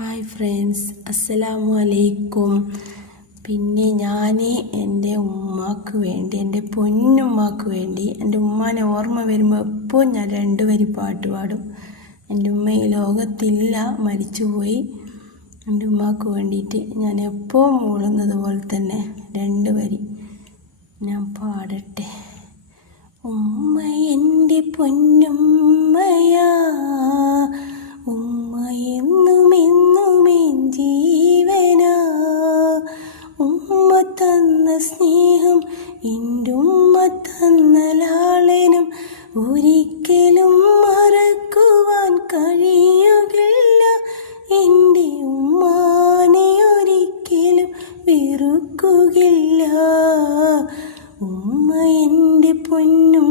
Hi friends, അസ്സലാമു അലൈക്കും. പിന്നെ ഞാൻ എൻ്റെ ഉമ്മാക്ക് വേണ്ടി, എൻ്റെ പൊന്നുമ്മാക്ക് വേണ്ടി, എൻ്റെ ഉമ്മാനെ ഓർമ്മ വരുമ്പോൾ എപ്പോൾ ഞാൻ 2 വരി പാട്ട് പാടും. എൻ്റെ ഉമ്മ ഈ ലോകത്തില്ല, മരിച്ചുപോയി. എൻ്റെ ഉമ്മാക്ക് വേണ്ടിയിട്ട് ഞാൻ എപ്പോൾ മൂളുന്നത് പോലെ തന്നെ 2 വരി ഞാൻ പാടട്ടെ. ഉമ്മ എൻ്റെ പൊന്നുമ്മയാ, ഉമ്മ എന്നും എന്നുമെൻ ജീവനാ. ഉമ്മ തന്ന സ്നേഹം, എൻ്റെ ഉമ്മ തന്ന ലാളനം ഒരിക്കലും മറക്കുവാൻ കഴിയുകയില്ല. എൻ്റെ ഉമ്മാനെ ഒരിക്കലും വെറുക്കുകയില്ല. ഉമ്മ എൻ്റെ പൊന്നും